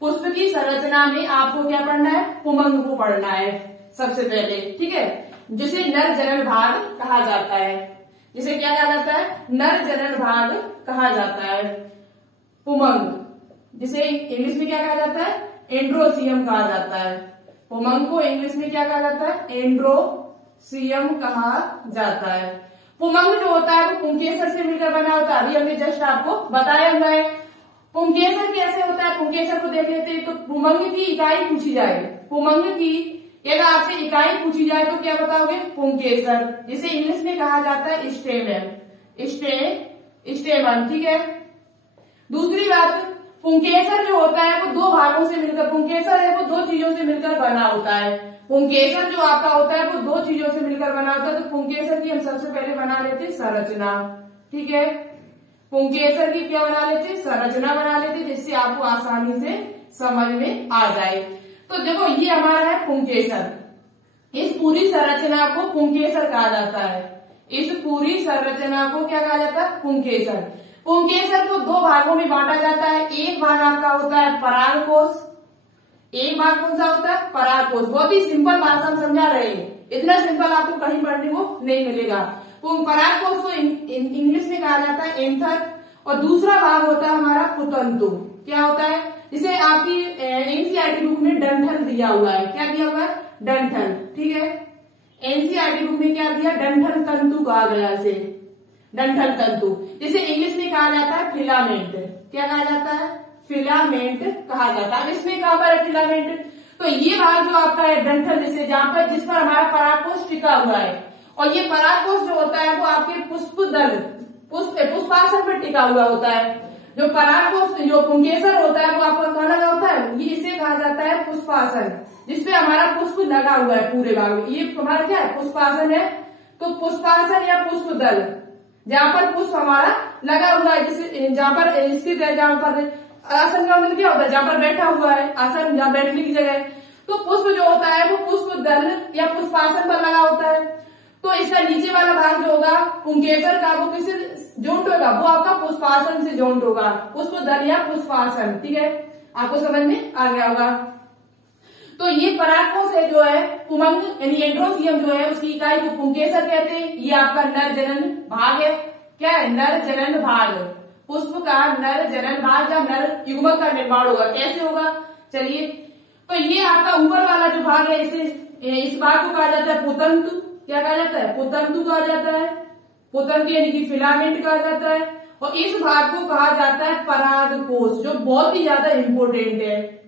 पुष्प की संरचना में आपको क्या पढ़ना है, पुमंग को पढ़ना है सबसे पहले। ठीक है, जिसे नर जनन भाग कहा जाता है, जिसे क्या कहा जाता है, नर जनन भाग कहा जाता है पुमंग, जिसे इंग्लिश में क्या कहा जाता है, एंड्रोसियम कहा जाता है। पुमंग को इंग्लिश में क्या कहा जाता है, एंड्रोसियम कहा जाता है। पुमंग जो होता है वो पुंकेसर से मिलकर बना होता है, अभी हमने जस्ट आपको बताया हुआ है। पुंकेसर कैसे होता है, पुंकेसर को देख लेते हैं। तो पुमंग की इकाई पूछी जाए, पुमंग की यदि आपसे इकाई पूछी जाए तो क्या बताओगे, पुंकेसर, जिसे इंग्लिश में कहा जाता है स्टेमन, स्टेमन। ठीक है, दूसरी बात, पुंकेसर जो होता है वो दो भागों से मिलकर, पुंकेसर है वो दो चीजों से मिलकर बना होता है। पुंकेसर जो आपका होता है वो दो चीजों से मिलकर बना होता है। तो पुंकेसर की हम सबसे पहले बना लेते हैं संरचना। ठीक है, पुंकेसर की क्या बना लेते हैं, संरचना बना लेते हैं, जिससे आपको आसानी से समझ में आ जाए। तो देखो ये हमारा है पुंकेसर, इस पूरी संरचना को पुंकेसर कहा जाता है। इस पूरी संरचना को क्या कहा जाता है, पुंकेसर। पुंकेसर को दो भागों में बांटा जाता है। एक भाग आपका होता है परागकोश, एक भाग कौन सा होता है, परागकोश। बहुत ही सिंपल भाषा में समझा रहे हैं, इतना सिंपल आपको कहीं पढ़ने को नहीं मिलेगा। परागकोश को इंग्लिश में कहा जाता है एंथर और दूसरा भाग होता है हमारा पुतंतु। क्या होता है, जिसे आपकी एनसीईआरटी बुक में डंठल दिया हुआ है। क्या दिया हुआ है, डंठल। ठीक है, एनसीईआरटी बुक में क्या दिया, डंठल तंतु कहा गया इसे, डंठल तंतु, जिसे इंग्लिश में कहा जाता है फिलामेंट। क्या कहा जाता है, फिलामेंट कहा जाता है। अब इसमें कहां पर है फिलामेंट, तो ये भाग जो आपका है डंठल, जिसे जहां पर जिस पर हमारा परागकोश टिका हुआ है और ये परागकोश जो होता है वो आपके पुष्प दल पुष्पासन पर टिका हुआ होता है। जो परागकोश जो पुंकेसर होता है वो आपका कहाँ लगा होता है, ये इसे कहा जाता है पुष्पासन, जिसपे हमारा पुष्प लगा हुआ है पूरे भाग में। ये हमारा क्या है, पुष्पासन है। तो पुष्पासन या पुष्प दल जहां पर पुष्प हमारा लगा हुआ है, जिसे जहां पर स्थित है, जहां पर आसन का मतलब क्या होता है, जहां पर बैठा हुआ है, आसन जहां बैठने की जगह है। तो पुष्प जो होता है वो पुष्प दल या पुष्पासन पर लगा होता है। तो इसका नीचे वाला भाग जो होगा पुंकेसर का, वो किससे जोंट होगा, वो आपका पुष्पासन से जोंट होगा, पुष्प दल या पुष्पासन। ठीक है, आपको समझ में आ गया होगा। तो ये परागकोश है जो है पुमंग यानी एंड्रोसियम जो है, उसकी इकाई को पुंकेसर कहते हैं। ये आपका नर जनन भाग है। क्या है, नर जनन भाग, पुष्प का नर जनन भाग या नर युग्मक का निर्माण होगा। कैसे होगा, चलिए। तो ये आपका ऊपर वाला जो भाग है, इस भाग को कहा जाता है पुतंतु। क्या कहा जाता है, पुतंतु कहा जाता है, पुतंतु यानी कि फिलामेंट कहा जाता है। और इस भाग को कहा जाता है परागकोश, जो बहुत ही ज्यादा इंपोर्टेंट है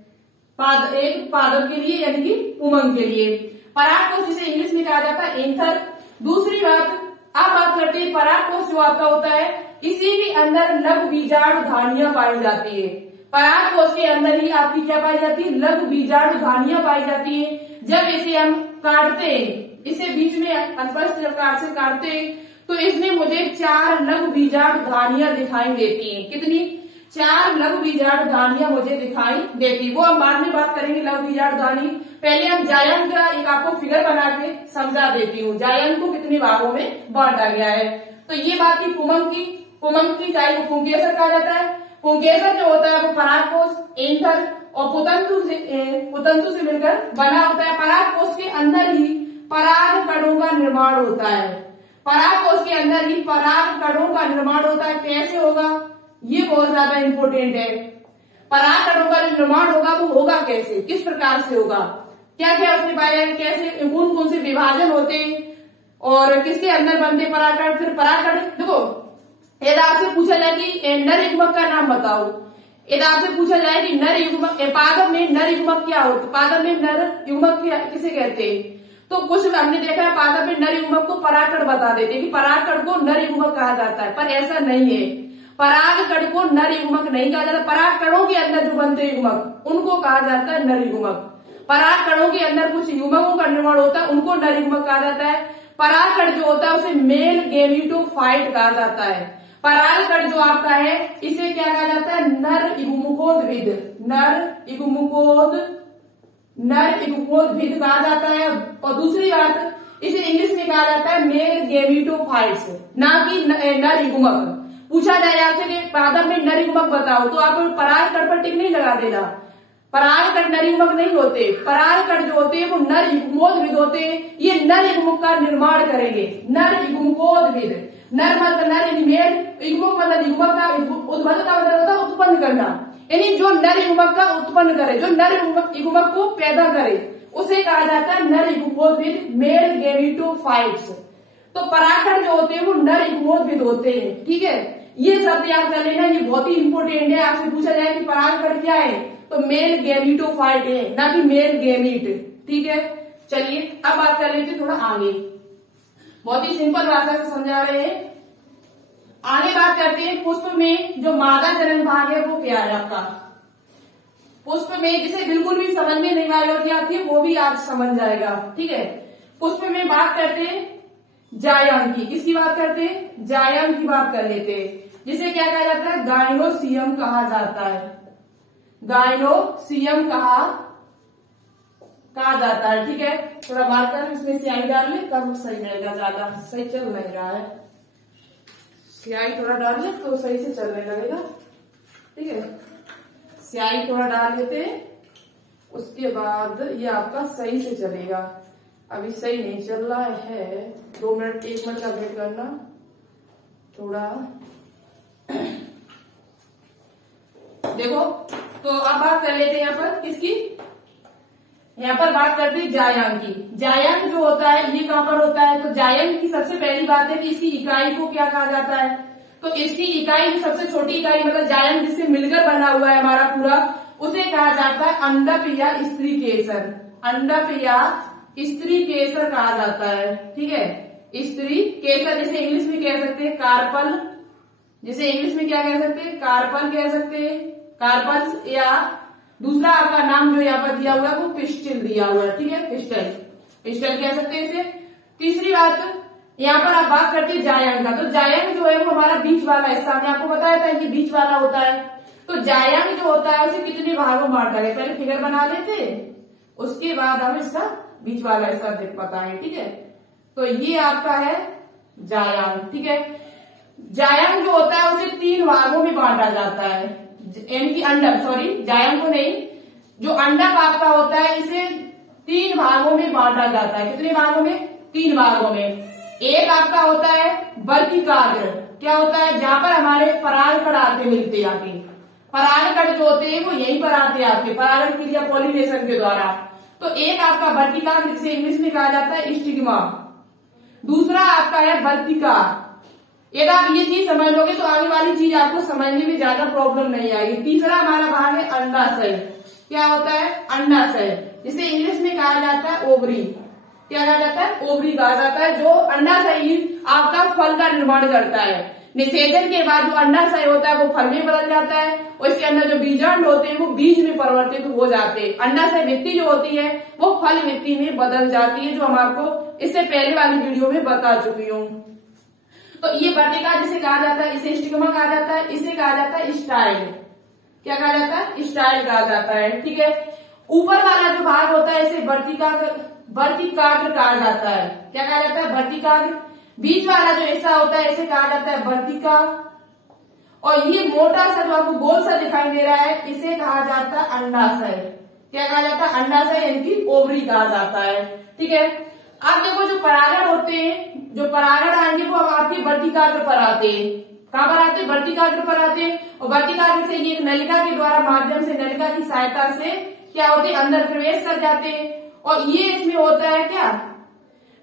एक पादप के लिए यानी कि पुमंग के लिए। परागकोश जिसे इंग्लिश में कहा जाता है एंथर। दूसरी बात, अब बात करते हैं परागकोश जो आपका होता है, इसी के अंदर लघु बीजाणु धानियां पाई जाती है। परागकोश के अंदर ही आपकी क्या पाई जाती है, लघु बीजाणु धानियां पाई जाती है। जब इसे हम काटते हैं, इसे बीच में अस्पष्ट प्रकार से काटते हैं, तो इसमें मुझे 4 लघु बीजाणु धानियां दिखाई देती है। कितनी, 4 लघु बीजाणु धानियां मुझे दिखाई देती। वो हम बाद में बात करेंगे लघु बीजाणु धानी। पहले हम जायंत का एक आपको फिगर बना के समझा देती हूँ, जायंत को कितने भागों में बांटा गया है। तो ये बात थी पुमंग की। पुमंग की इकाई को पुंकेसर कहा जाता है। पुंकेसर जो होता है वो परागकोश, एंथर और पुतंतु से मिलकर बना होता है। परागकोश के अंदर ही पराग कणों का निर्माण होता है। परागकोश के अंदर ही पराग कणों का निर्माण होता है। कैसे होगा, ये बहुत ज्यादा इंपोर्टेंट है। पराग कणों का जो निर्माण होगा वो होगा कैसे, किस प्रकार से होगा, क्या क्या उसने पाया, कैसे कौन कौन से विभाजन होते और किसके अंदर बनते परागकण। फिर परागकण देखो, यदि आपसे पूछा जाए कि नर युग्मक का नाम बताओ, यदि आपसे पूछा जाए कि नर युग्मक पादप में नर युग्मक क्या होता है, पादप में नर युग्मक किसे कहते हैं, तो कुछ हमने देखा है पादप में नर युग्मक को परागकण बता देते हैं कि परागकण को नर युग्मक कहा जाता है, पर ऐसा नहीं है। परागकण को नर युग्मक नहीं कहा जाता। परागकणों के अंदर जो बनते युग्मक उनको कहा जाता है नर युग्मक। परागकणों के अंदर कुछ युग्मकों का निर्माण होता है, उनको नर युग्मक कहा जाता है। परागकण जो होता है उसे मेल गैमेटोफाइट कहा जाता है। परागकण जो आपका है इसे क्या कहा जाता है, नर युग्मकोद्भिद, नर युग्मकोद्भिद कहा जाता है। और दूसरी बात, इसे इंग्लिश में कहा जाता है मेल गैमेटोफाइट्स, ना कि नर युग्मक। पूछा जाए आपसे कि पादप में नर युग्मक बताओ, तो आप परागकण पर टिक नहीं लगा देना। परागकण नर युग्मक नहीं होते, परागकण जो होते हैं वो नर युग्मोद्भिद होते हैं। ये नर युग्मक का निर्माण करेंगे, नर युग्मकोद्भिद। नर मतलब नर मेल, युग्मक मतलब युग्मक का, उद्भव का मतलब होता है उत्पन्न करना, यानी जो नर युग्मक का उत्पन्न करे, जो नर युग्मक को पैदा करे, उसे कहा जाता है नर युग्मोद्भिद, मेल गैमेटोफाइट्स। तो परागकण जो होते हैं वो नर युग्मोद्भिद होते हैं। ठीक है, ये शब्द याद कर लेना, ये बहुत ही इंपोर्टेंट है। आपसे पूछा जाए कि परागकण क्या है, तो मेल गैमेटोफाइट है, ना कि मेल गैमीट। ठीक है, चलिए अब बात कर लेते थोड़ा आगे। बहुत ही सिंपल भाषा से समझा रहे हैं। आगे बात करते हैं पुष्प में जो मादा जनन भाग है वो क्या है आपका। पुष्प में जिसे बिल्कुल भी समझ में नहीं बायोलॉजी आती है वो भी आज समझ जाएगा। ठीक है, पुष्प में बात करते हैं जायंग की। किसकी बात करते हैं, जायंग की बात कर लेते हैं, जिसे क्या कहा जाता है, गायनोसियम कहा जाता है। गायनोसियम कहा जाता है। ठीक है, थोड़ा मार्कर इसमें स्याही डाल ले तब सही रहेगा, ज्यादा सही चल नहीं रहा है। स्याही थोड़ा डाल ले तो सही से चलने लगेगा। ठीक है, स्याही थोड़ा डाल लेते हैं, उसके बाद ये आपका सही से चलेगा। अभी सही नहीं चल रहा है, 2 मिनट 1 मिनट का वेट करना थोड़ा। देखो, तो अब बात कर लेते हैं यहाँ पर किसकी, यहाँ पर बात करते हैं जायंग की। जायंग जो होता है ये कहाँ पर होता है, तो जायंग की सबसे पहली बात है कि इसकी इकाई को क्या कहा जाता है, तो इसकी इकाई जो सबसे छोटी इकाई मतलब जायंग जिससे मिलकर बना हुआ है हमारा पूरा, उसे कहा जाता है अंडप या स्त्री केसर। अंडप या स्त्री केसर कहा जाता है। ठीक है, स्त्री केसर, जिसे इंग्लिश में कह सकते हैं कार्पल, जिसे इंग्लिश में क्या कह सकते हैं, कार्पल कह सकते हैं, कार्पल्स, या दूसरा आपका नाम जो यहाँ पर दिया हुआ है वो पिस्टल दिया हुआ है। ठीक है, पिस्टल कह सकते हैं इसे। तीसरी बात, यहाँ पर आप बात करते हैं जायंग का, तो जायंग जो है वो हमारा बीच वाला हिस्सा, हमने आपको बताया था कि बीच वाला होता है। तो जायंग जो होता है उसे कितने भागों में बांटा गया, पहले फिगर बना लेते, उसके बाद हम इसका बीच वाला हिस्सा देख पाएंगे। ठीक है, तो ये आपका है जायंग। ठीक है, जायंग जो होता है उसे 3 भागों में बांटा जाता है, यानी कि अंडक, सॉरी जायंग को नहीं, जो अंडक आपका होता है इसे 3 भागों में बांटा जाता है। कितने भागों में, 3 भागों में। एक आपका होता है वर्तिकाग्र, क्या होता है, जहां पर हमारे परागकण आते मिलते हैं। आपके परागकण जो होते हैं वो यहीं पर आते हैं आपके परागण क्रिया पॉलिनेशन के द्वारा। तो एक आपका वर्तिकाग्र, जिसे इंग्लिश में कहा जाता है स्टिग्मा। दूसरा आपका है वर्तिका। यदि आप ये चीज समझ लोगे तो आगे वाली चीज आपको समझने में ज्यादा प्रॉब्लम नहीं आएगी। तीसरा हमारा भाग है अंडाशय। क्या होता है, अंडाशय, जिसे इंग्लिश में कहा जाता है ओवरी। क्या कहा जाता है, ओवरी कहा जाता है, जो अंडाशय ही आपका फल का निर्माण करता है। निषेचन के बाद जो अंडाशय होता है वो फल में बदल जाता है, और इसके अंदर जो बीजांड होते हैं वो बीज में परिवर्तित हो जाते हैं। अंडाशय भित्ति जो होती है वो फल भित्ति में बदल जाती है, जो हम आपको इससे पहले वाली वीडियो में बता चुकी हूँ। तो ये वर्तिका जिसे कहा जाता है, इसे स्टिग्मा कहा जाता है, इसे कहा जाता है स्टाइल। क्या कहा जाता है, स्टाइल कहा जाता है। ठीक है, ऊपर वाला जो भाग होता है इसे वर्तिकाग्र कहा जाता है। क्या कहा जाता है, वर्तिकाग्र। बीच वाला जो हिस्सा होता है इसे कहा जाता है वर्तिका, और ये मोटा सा जो आपको गोल सा दिखाई दे रहा है इसे कहा जाता है अंडाशय। क्या कहा जाता है, अंडाशय, यानी कि ओवरी कहा जाता है। ठीक है, अब देखो जो परागण होते हैं, जो परागण आएंगे वो आपके वर्तिकाग्र पर आते हैं। कहां पर आते हैं, वर्तिकाग्र पर आते हैं, और वर्तिकाग्र से ये एक नलिका के द्वारा माध्यम से, नलिका की सहायता से क्या होते हैं, अंदर प्रवेश कर जाते हैं। और ये इसमें होता है क्या,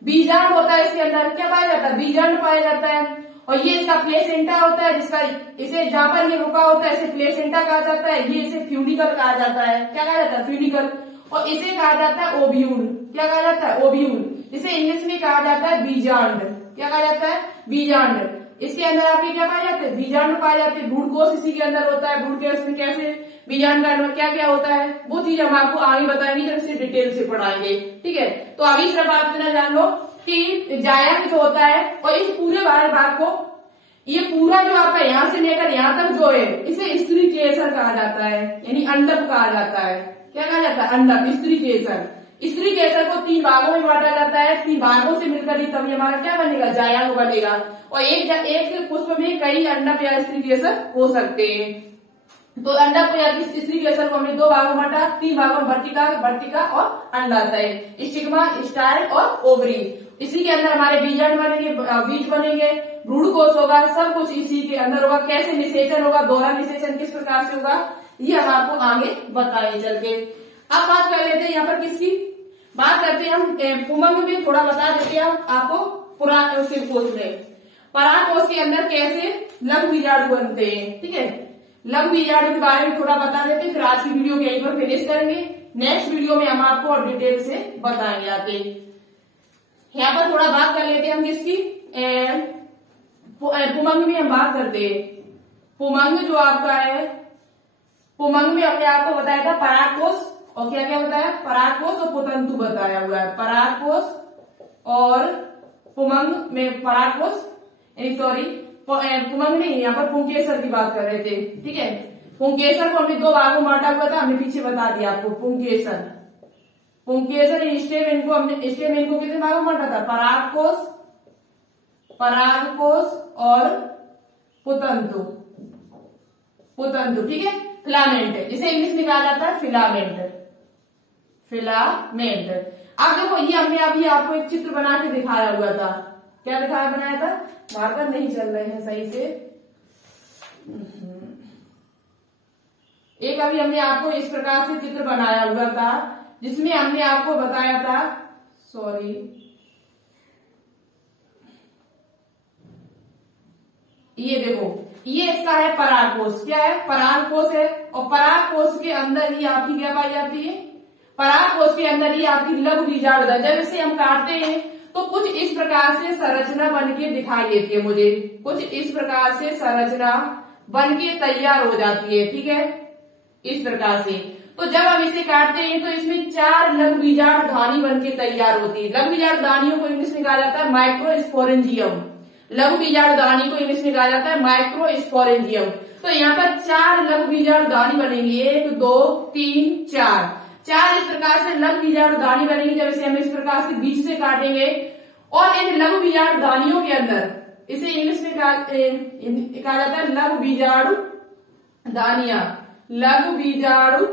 बीजांड होता है, इसके अंदर क्या पाया जाता है, बीजांड पाया जाता है। और ये इसका प्लेसेंटा होता है, जिसका इसे जहां पर ये रुका होता है इसे प्लेसेंटा कहा जाता है। ये इसे फ्यूनिकल कहा जाता है। क्या कहा जाता है? फ्यूनिकल। और इसे कहा जाता है ओव्यूल। क्या कहा जाता है? ओव्यूल। इसे इंग्लिश में कहा जाता है बीजांड। क्या कहा जाता है? बीजांड। इसके अंदर आपके क्या पाए जाते हैं? बीजांड पाए जाते हैं। भ्रूणकोश इसी के अंदर होता है। भ्रूणकोश में कैसे बीजांड का अंदर क्या क्या होता है वो चीज हम आपको आगे बताएंगे जब इसे डिटेल से पढ़ाएंगे। ठीक है, तो अभी सिर्फ आप इतना जान लो कि जायक जो होता है और इस पूरे भाग को, ये पूरा जो आपका यहाँ से लेकर यहाँ तक जो है इसे स्त्री केसर कहा जाता है, यानी अंडप कहा जाता है। क्या कहा जाता है? अंडप, स्त्री केसर। स्त्री केसर को 3 भागों में बांटा जाता है। 3 भागों से मिलकर ही तभी हमारा क्या बनेगा? जायक बनेगा। और एक पुष्प में कई अंडप या स्त्री केसर हो सकते हैं। तो अंडप या स्त्री केसर को हमने 2 भागों में बांटा। 3 भागों में वर्तिका और अंडाशय, स्टिग्मा, स्टाइल और ओवरी। इसी के अंदर हमारे बीजांड बनेंगे, बीज बनेंगे, भ्रूणकोश होगा, सब कुछ इसी के अंदर होगा। कैसे निषेचन होगा, दोहरा निषेचन किस प्रकार से होगा, ये हम आपको आगे बताएंगे चल के। अब बात कर लेते हैं यहाँ पर किसकी बात करते हैं हम, पुमंग में थोड़ा बता देते हैं आपको। पुराकोश में पराकोश के अंदर कैसे लघु बीजाणु बनते हैं। ठीक है, लघु बीजाणु के बारे में थोड़ा बता देते हैं, फिर आज की वीडियो को यहीं पर फिनिश करेंगे। नेक्स्ट वीडियो में हम आपको और डिटेल से बताएंगे आगे। यहाँ पर थोड़ा बात कर लेते हैं हम किसकी, पुमंग में हम बात करते हैं। पुमंग जो आपका है, पुमंग में हमने आपको बताया था परागकोश और क्या क्या बताया? परागकोश और पुतंतु बताया हुआ है। परागकोश और पुमंग में परागकोश, सॉरी पुमंग नहीं, यहाँ पर पुंकेसर की बात कर रहे थे। ठीक है, पुंकेसर को हमने 2 भागों में बांटा हुआ था, हमने पीछे बता दिया आपको। पुंकेसर स्टेमेन को हमने स्टेमेन को कितने भागों में बांटा था? परागकोश और पुतंतु। ठीक है, फिलामेंट, इसे इंग्लिश में कहा जाता है फिलामेंट। अब देखो ये हमने अभी आपको एक चित्र बना के दिखाया हुआ था। क्या बनाया था? मार्कर नहीं चल रहे हैं सही से। एक अभी हमने आपको इस प्रकार से चित्र बनाया हुआ था जिसमें हमने आपको बताया था, सॉरी ये देखो, ये इसका है परागकोश। क्या है? परागकोश है। और परागकोश के अंदर ही आपकी क्या पाई जाती है? परागकोश के अंदर ही आपकी लघु बीजाणु। जब इसे हम काटते हैं तो कुछ इस प्रकार से संरचना बन के दिखाई देती है मुझे, कुछ इस प्रकार से संरचना बन के तैयार हो जाती है। ठीक है, इस प्रकार से। तो जब हम इसे काटते हैं तो इसमें 4 लघु बीजाणु धानी बन के तैयार होती है। लघु बीजाणु धानियों को इंग्लिश में कहा जाता है माइक्रोस्पोरेंजियम। लघु बीजाणु धानी को इंग्लिश में कहा जाता है माइक्रोस्पोरेंजियम। तो यहाँ पर 4 लघु बीजाणु धानी बनेंगी, 1 2 3 4। 4 इस प्रकार से लघु बीजाणु धानी बनेगी। जब इसे हम इस प्रकार से बीच से काटेंगे और इन लघु बीजाणु धानियों के अंदर, इसे इंग्लिश में कहा जाता है लघु बीजाणु धानियां। लघु बीजाणु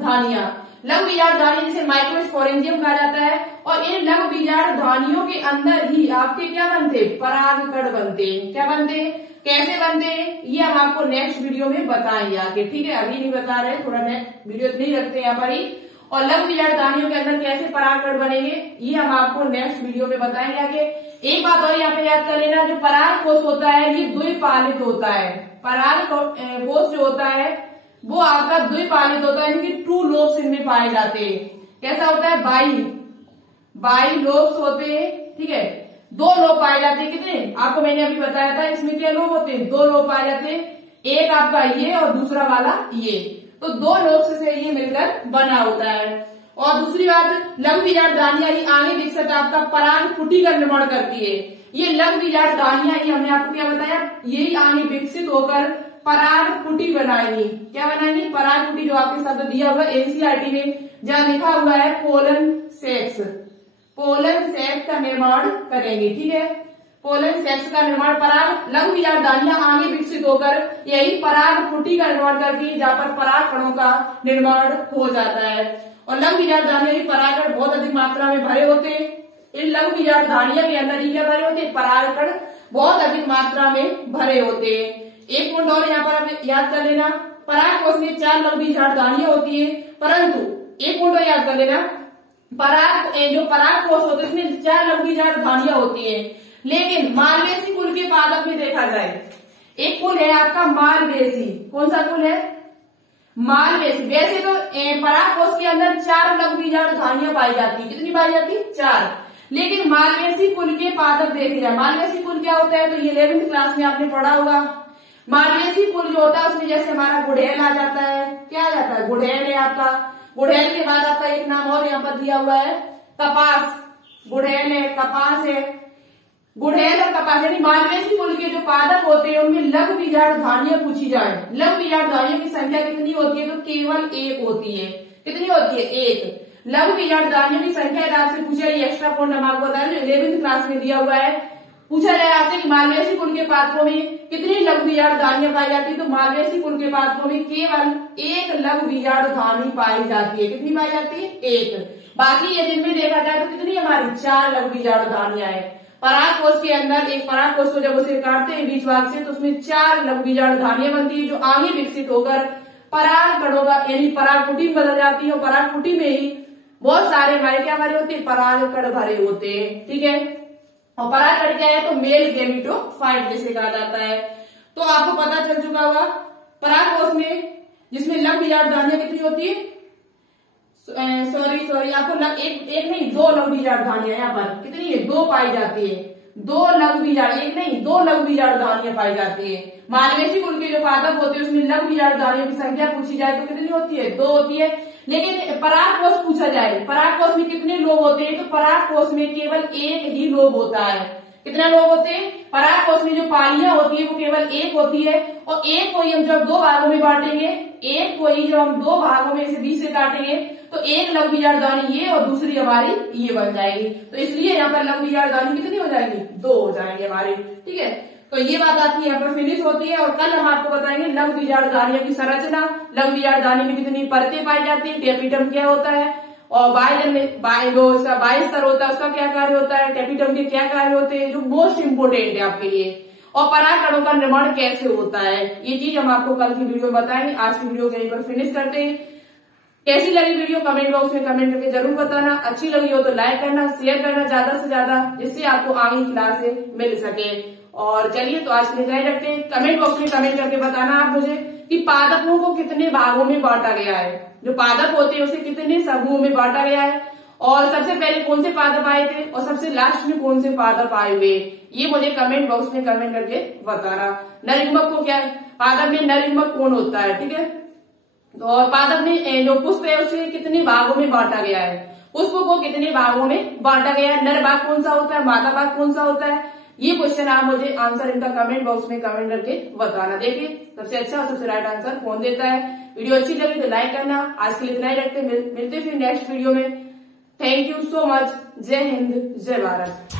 धानियां जिसे माइक्रोस्पोरेंजियम कहा जाता है। और इन लघु बीजाणु धानियों के अंदर ही आपके क्या बनते? परागकण बनते। क्या बनते? कैसे बनते हैं ये हम आपको नेक्स्ट वीडियो में बताएंगे आगे। ठीक है, अभी नहीं बता रहे, थोड़ा वीडियो नहीं रखते यहाँ पर ही। और लघु बीजाणु धानियों के अंदर कैसे परागकण बनेंगे ये हम आपको नेक्स्ट वीडियो में बताएंगे आगे। एक बात और यहाँ पे याद कर लेना, जो परागकोश होता है ये द्विपालित होता है। परागकोश जो होता है वो आपका द्विपालित होता है, क्योंकि 2 लोब्स इनमें पाए जाते हैं। कैसा होता है? बाई लोब्स होते हैं। ठीक है, 2 लोब पाए जाते हैं। कितने? आपको मैंने अभी बताया था इसमें क्या लोब होते हैं? 2 लोब पाए जाते हैं, एक आपका ये और दूसरा वाला ये। तो 2 लोब से ये मिलकर बना होता है। और दूसरी बात, लघु बीजाणु धानियां ही आगे विकसित आपका पराग कुटी का निर्माण करती है। ये लघु बीजाणु धानियां ही हमने आपको क्या बताया, यही आगे विकसित होकर पराग कुटी बनाएंगी। क्या बनाएंगी? पराग कुटी, जो आपके शब्द दिया हुआ एनसीईआरटी में जहाँ लिखा हुआ है पोलन सेक्स का निर्माण करेंगे। ठीक है, पोलन सेक्स का निर्माण पराग लघु बीजाणु धानियां आगे विकसित होकर यही पराग कुटी का निर्माण करती है, जहाँ पर पराग कणों का निर्माण हो जाता है। और लघु बीजाणु धानियां ही परागकण बहुत अधिक मात्रा में भरे होते हैं। इन लघु बीजाणु धानियां के अंदर ही क्या भरे होते हैं? परागकण बहुत अधिक मात्रा में भरे होते हैं। एक पॉइंट और यहाँ पर आप याद कर लेना, परागकोश में 4 लघु बीजाणु धानियां होती है, परंतु एक पॉइंट और याद कर लेना, जो पराग कोष होते हैं इसमें 4 लघुबीजाणु धानियां होती है। लेकिन मालवेसी कुल के पादप में देखा जाए, एक कुल है आपका मालवेसी। कौन सा कुल है? मालवेसी। वैसे तो पराग कोष के अंदर 4 लघुबीजाणु धानियां पाई जाती है। कितनी पाई जाती? 4। लेकिन मालवेसी कुल के पादप देखे जाए, मालवेसी कुल क्या होता है? तो ये 11वीं क्लास में आपने पढ़ा होगा। मालवेसी कुल जो होता है उसमें जैसे हमारा गुड़हल आ जाता है। क्या आ जाता है? गुड़हल है आपका। गुड़हल के बाद आपका एक नाम और यहाँ पर दिया हुआ है कपास। गुड़हल है, कपास है। गुड़हल और कपास यानी मालवेसी कुल के जो पादप होते हैं उनमें लघुबीजाणु धानियां पूछी जाए, लघुबीजाणु धानियों की संख्या कितनी होती है? तो केवल 1 होती है। कितनी होती है? 1। लघुबीजाणु धानियों की संख्या यदि आपसे पूछा, ये एक्स्ट्रा पॉइंट हम आपको बताया जो 11वीं क्लास में दिया हुआ है। पूछा जाए आपसे कि मालवेसी कुल के पादपों में कितनी लघुबीजाणु धानियां पाई जाती है? तो मालवेसी कुल के पादपों में केवल 1 लघुबीजाणु धानी पाई जाती है। कितनी पाई जाती है? 1। बाकी यदि इनमें देखा जाए तो कितनी हमारी 4 लघुबीजाणु धानियां है। पराग कोष के अंदर एक पराग कोष को जब उसे काटते हैं बीच भाग से तो उसमें 4 लघुबीजाणु धानियां बनती है जो आगे विकसित होकर पराग कणों का यानी पराग कुटी में बदल जाती है। और पराग कुटी में ही बहुत सारे हमारे क्या भरे होते हैं? पराग कण भरे होते हैं। ठीक है। और पराग कण क्या है? तो मेल गैमेटोफाइट जिसे कहा जाता है। तो आपको पता चल चुका होगा पराग कोष में जिसमें लघुबीजाणु धानियां कितनी होती है? सॉरी आपको एक नहीं 2 लघुबीजाणु धानियां यहाँ पर कितनी है? 2 पाई जाती है। 2 लघुबीजाणु, एक नहीं 2 लघुबीजाणु धानियां पाई जाती है। मालवेसी कुल के जो पादप होते हैं उसमें लघुबीजाणु धानियों की संख्या पूछी जाए तो कितनी होती है? 2 होती है। लेकिन पराग कोष पूछा जाए, पराग कोष में कितने लोब होते हैं? तो पराग कोष में केवल 1 ही लोब होता है। कितने लोब होते हैं? पराग कोष में जो पालियां होती है वो केवल 1 होती है। और 1 को ही हम जब 2 भागों में बांटेंगे, 1 को ही जब हम 2 भागों में से 20 से काटेंगे तो 1 लघुबीजाणु धानी ये और दूसरी हमारी ये बन जाएगी। तो इसलिए यहाँ पर लघुबीजाणु धानी कितनी हो जाएगी? 2 हो जाएंगे हमारे। ठीक है। तो ये बात आपकी यहाँ पर फिनिश होती है। और कल हम आपको बताएंगे लघुबीजाणु धानियों की संरचना, लघुबीजाणु धानी में कितनी परतें पाई जाती है, टेपिटम क्या होता है, और उसका बाह्य स्तर होता है उसका क्या कार्य होता है, टेपिटम के क्या कार्य होते हैं जो मोस्ट इम्पोर्टेंट है आपके लिए, और पराग कणों का निर्माण कैसे होता है। ये चीज हम आपको कल की वीडियो में बताएंगे। आज की वीडियो यहीं पर फिनिश करते हैं। कैसी लगी वीडियो कमेंट बॉक्स में कमेंट करके जरूर बताना। अच्छी लगी हो तो लाइक करना, शेयर करना ज्यादा से ज्यादा जिससे आपको आगे की क्लास से मिल सके। और चलिए तो आज के लिए इतना ही रखते हैं। कमेंट बॉक्स में कमेंट करके बताना आप मुझे कि पादपों को कितने भागों में बांटा गया है, जो पादप होते हैं उसे कितने समूहों में बांटा गया है, और सबसे पहले कौन से पादप आए थे और सबसे लास्ट में कौन से पादप आए हुए, ये मुझे कमेंट बॉक्स में कमेंट करके बताना। नरयुग्मक को क्या, पादप में नरयुग्मक कौन होता है, ठीक है। और पादप में जो पुष्प है उसे कितने भागों में बांटा गया है, पुष्प को कितने भागों में बांटा गया है, नर भाग कौन सा होता है, मादा भाग कौन सा होता है, ये क्वेश्चन आप मुझे आंसर इनका कमेंट बॉक्स में कमेंट करके बताना। देखिए सबसे अच्छा और सबसे राइट आंसर कौन देता है। वीडियो अच्छी लगी तो लाइक करना। आज के लिए इतना ही रखते, मिलते फिर नेक्स्ट वीडियो में। Thank you so much. जय हिंद, जय भारत।